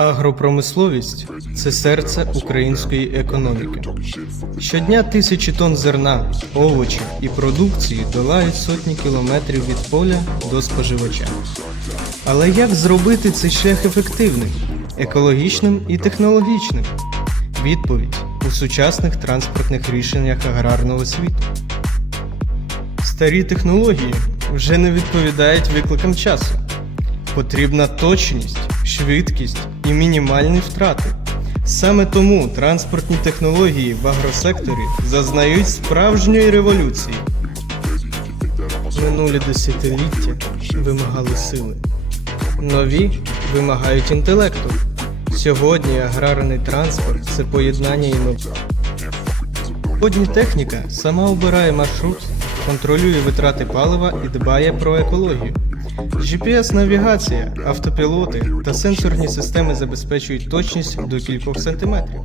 Агропромисловість це серце української економіки. Щодня тисячі тонн зерна, овочів і продукції долають сотні кілометрів від поля до споживача. Але як зробити цей шлях ефективним, екологічним і технологічним? Відповідь у сучасних транспортних рішеннях аграрного світу. Старі технології вже не відповідають викликам часу. Потрібна точність, швидкість і мінімальні втрати. Саме тому транспортні технології в агросекторі зазнають справжньої революції. Минулі десятиліття вимагали сили. Нові вимагають інтелекту. Сьогодні аграрний транспорт це поєднання інновацій. Сьогодні техніка сама обирає маршрут, контролює витрати палива і дбає про екологію. GPS-навігація, автопілоти та сенсорні системи забезпечують точність до кількох сантиметрів.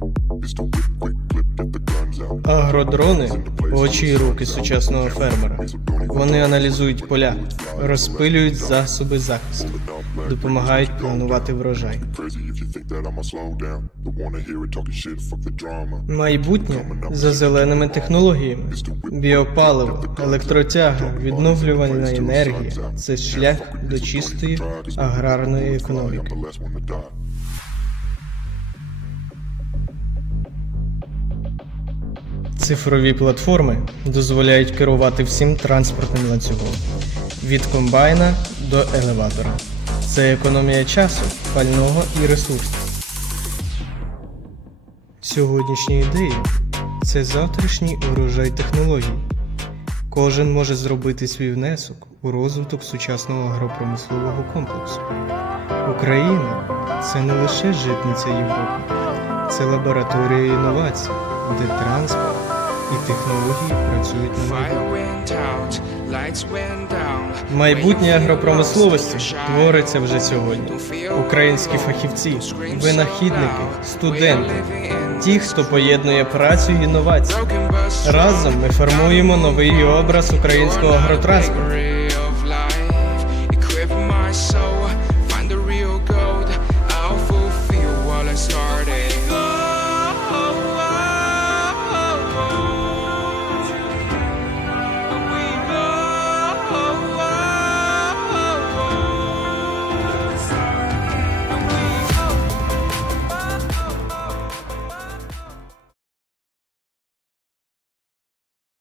Агродрони очі й руки сучасного фермера. Вони аналізують поля, розпилюють засоби захисту, допомагають планувати врожай. Майбутнє за зеленими технологіями. Біопаливо, електротяга, відновлювальна енергія це шлях до чистої аграрної економіки. Цифрові платформи дозволяють керувати всім транспортним ланцюгом від комбайна до елеватора. Це економія часу, пального і ресурсів. Сьогоднішні ідеї це завтрашній урожай технологій. Кожен може зробити свій внесок у розвиток сучасного агропромислового комплексу. Україна це не лише житниця Європи, це лабораторія інновацій, де транспорт і технології працюють на майбутнє. Майбутнє агропромисловості твориться вже сьогодні. Українські фахівці, винахідники, студенти, ті, хто поєднує працю і інновації. Разом ми формуємо новий образ українського агротранспорту.